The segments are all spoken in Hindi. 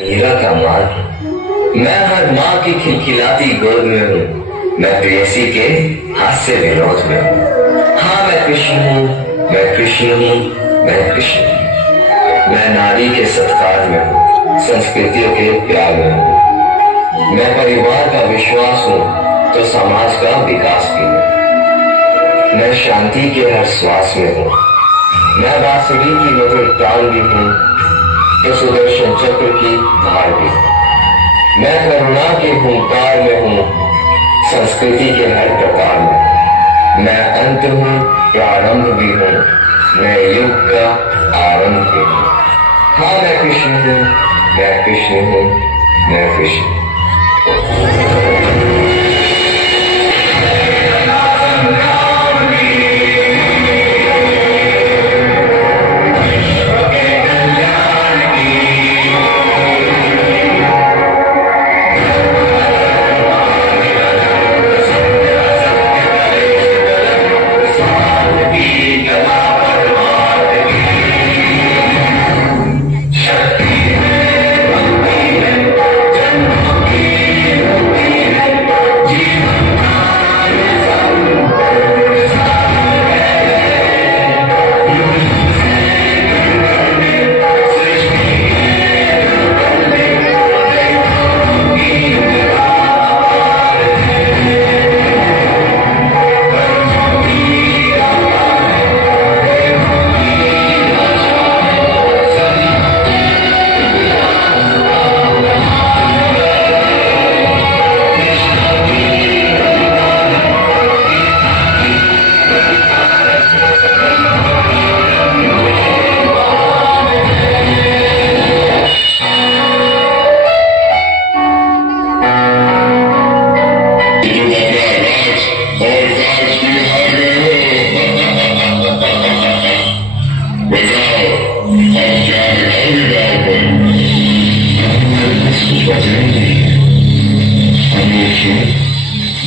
हीरा का माल हूँ मैं, हर माँ की खिलखिलाती गोद में हूँ मैं, प्रेयसी के हास्य विनोद में हूँ। हाँ मैं कृष्ण हूँ, मैं कृष्ण हूँ, मैं कृष्ण हूँ। मैं नारी के सत्कार में हूँ, संस्कृतियों के प्यार में हूँ। मैं परिवार का विश्वास हूँ तो समाज का विकास भी हूँ। मैं शांति के हर श्वास में हूँ, मैं बांसुरी की मधुर तान भी हूँ तो सुदर्शन चक्र की धार भी। मैं करुणा के हुंकार में हूँ, संस्कृति के हर प्रकार में। मैं अंत हूँ, प्रारंभ भी हूँ, नए युग का आरंभ भी हूँ। हाँ मैं कृष्ण हूँ, मैं कृष्ण हूँ, मैं कृष्ण हूँ।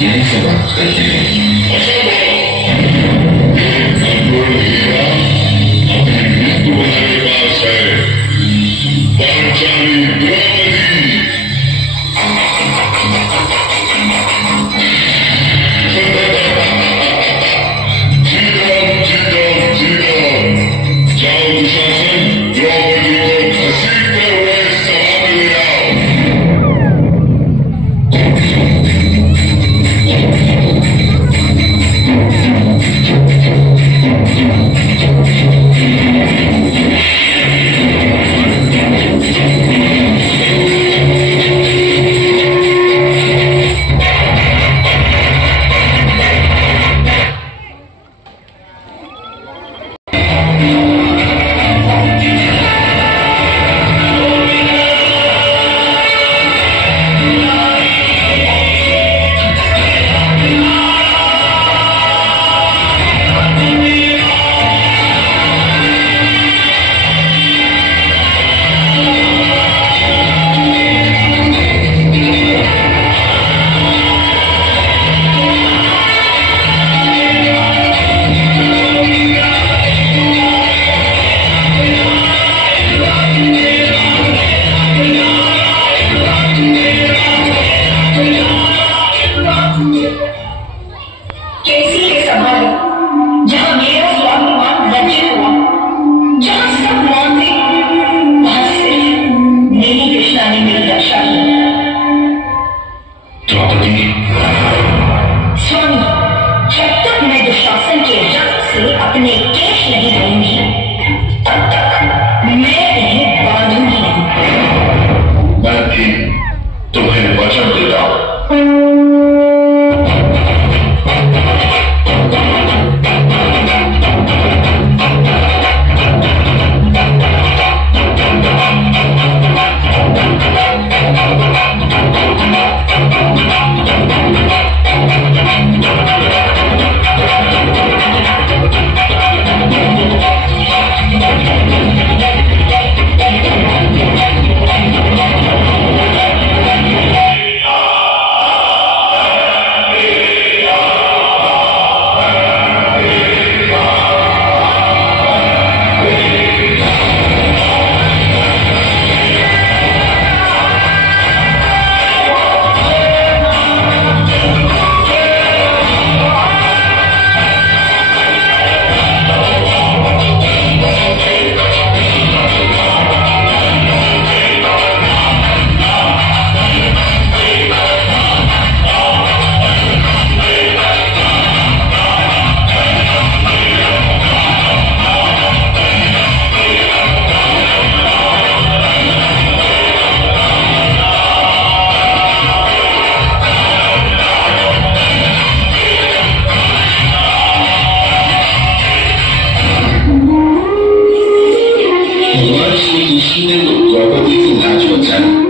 यही से बात करते हैं। अपनी मृत्यु हमारे पास है, पांचाली द्रौपदी। जाओ दुशासन, द्रौपदी को घसीटते हुए सभा में ले आओ। श्री कृष्ण ने द्रौपदी की नाच बचाई।